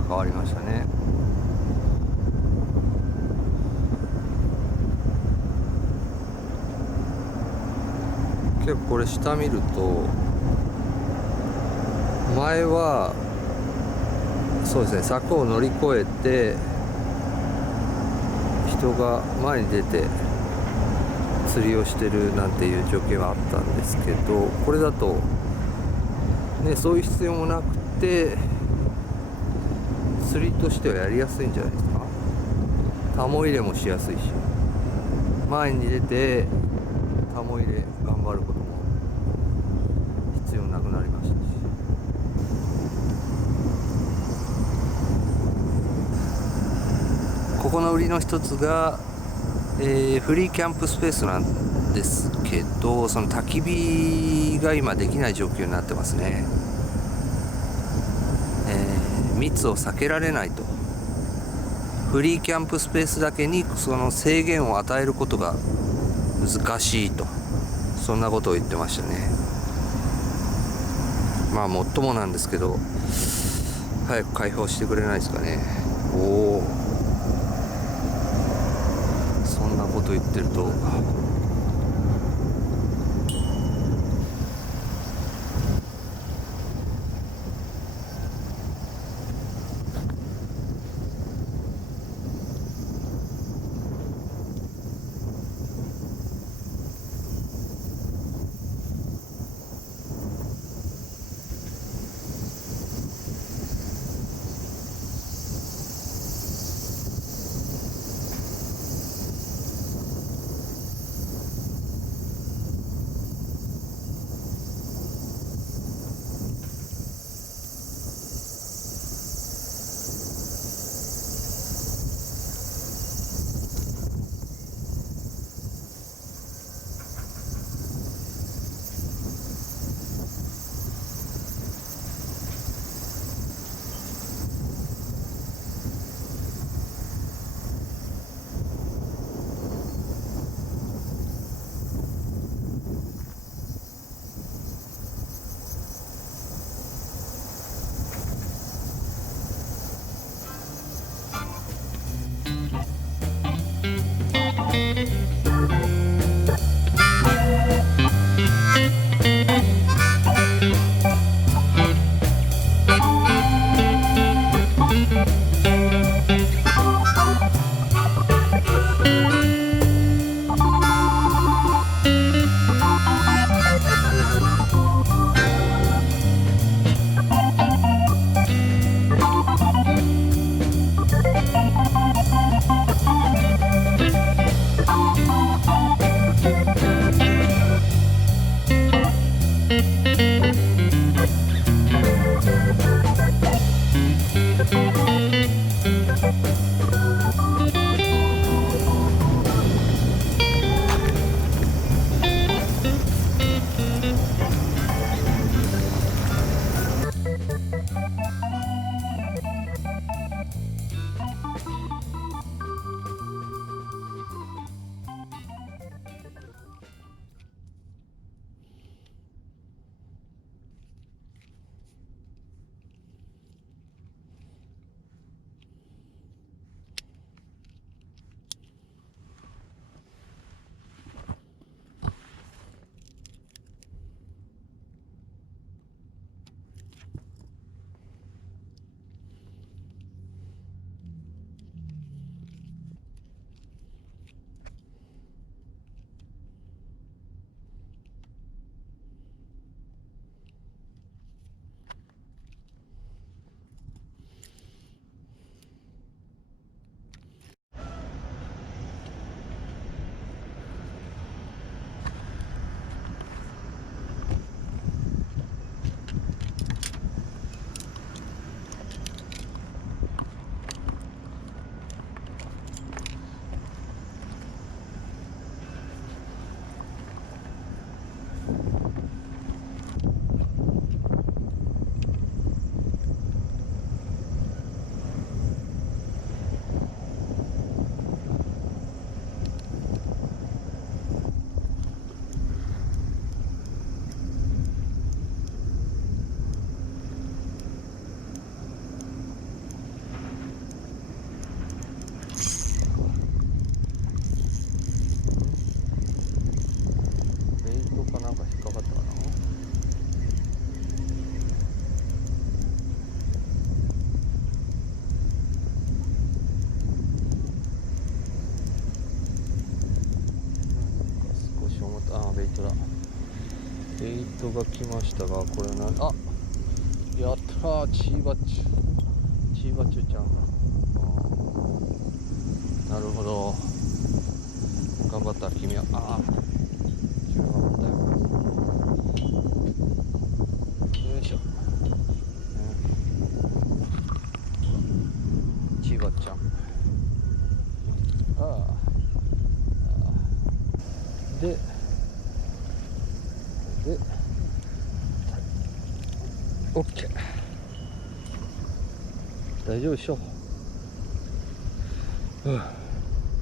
が変わりましたね。結構これ下見ると、前はそうですね、柵を乗り越えて人が前に出て釣りをしてるなんていう状況があったんですけど、これだとね、そういう必要もなくて釣りとしてはやりやすいんじゃないですか。タモ入れもしやすいし、前に出てタモ入れ頑張ることも必要なくなりましたし、ここの売りの一つが、フリーキャンプスペースなんですけど、その焚き火が今できない状況になってますね。密を避けられないと。フリーキャンプスペースだけにその制限を与えることが難しいと、そんなことを言ってましたね。まあもっともなんですけど、早く解放してくれないですかね。おお、そんなこと言ってるとベイトだ。ベイトが来ましたが、これはあ、やったー、チーバッチュちゃん。なるほど、頑張った君は。中頑張ったよ。よいしょ、チーバッちゃん。でオッケー、大丈夫でしょ。